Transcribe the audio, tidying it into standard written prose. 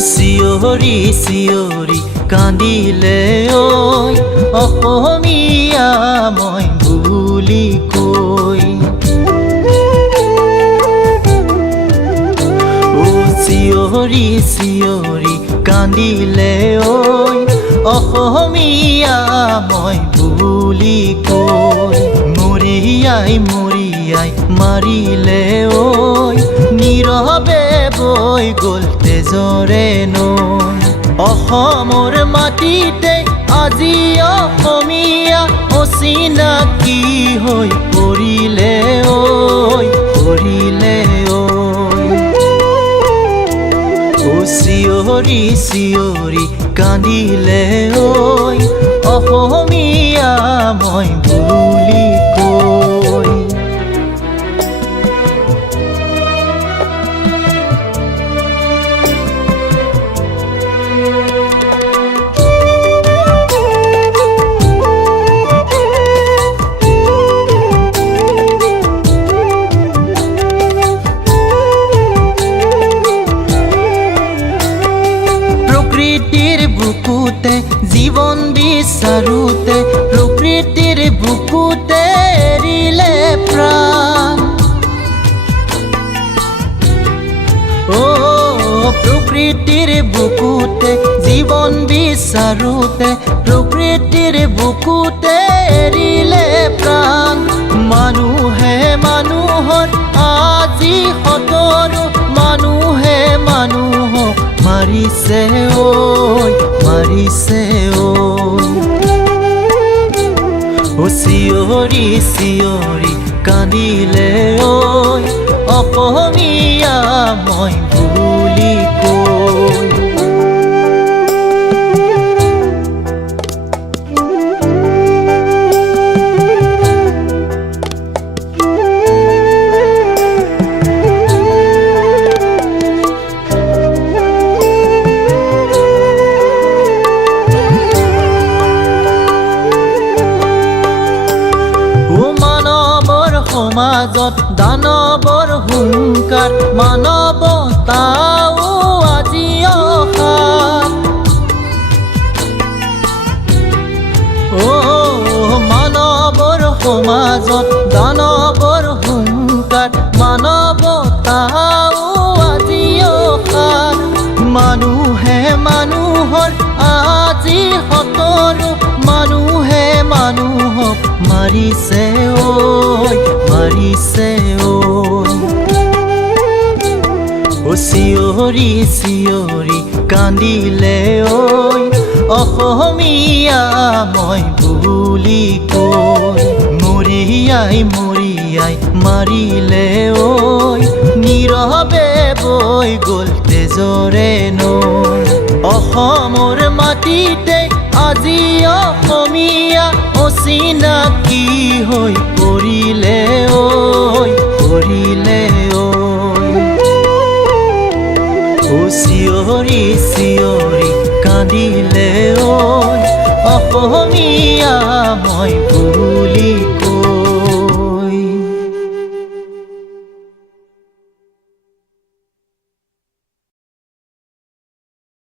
চিঞৰি চিঞৰি কান্দিলে ঐ অসমীয়া মই বুলি কৈ চিঞৰি চিঞৰি কান্দিলে ঐ অসমীয়া মই বুলি কৈ মৰিয়াই মৰিয়াই মাৰিলে ঐ নীৰৱে বৈ গ'ল তেজৰে নৈ অসমৰ মাটিতে আজি অসমীয়া অচিনাকি হৈ পৰিলে ঐ পৰিলে ঐ চিঞৰি চিঞৰি কান্দিলে ঐ অসমীয়া মই বুলি কৈ প্ৰকৃতিৰ বুকুতে জীৱন বিচাৰোতে প্ৰকৃতিৰ বুকুতে এৰিলে প্ৰাণ প্ৰকৃতিৰ বুকুতে জীৱন বিচাৰোতে প্ৰকৃতিৰ বুকুতে এৰিলে প্ৰাণ মানুহে মানুহৰ আজি শতৰো মানুহে মানুহক মাৰিছে ঐ মাৰিছে ঐ চিঞৰি চিঞৰি কান্দিলে ঐ অসমীয়া মই বুলি কৈ সমাজত দানৱৰ হুংকাৰ মানৱতাও আজি অসাৰ মানৱৰ সমাজত দানৱৰ হুংকাৰ মানৱতাও আজি অসাৰ মানুহে মানুহৰ আজি শতৰো মানুহে মানুহক মাৰিছে ঐ মাৰিছে ঐ চিঞৰি চিঞৰি কান্দিলে ঐ অসমীয়া মই বুলি কৈ মৰিয়াই মৰিয়াই মাৰিলে ঐ নীৰৱে বৈ গ'ল তেজৰে নৈ অসমৰ মাটিতে আজি অসমীয়া অচিনাকি হৈ পৰিলে ঐ পৰিলে ঐ চিঞৰি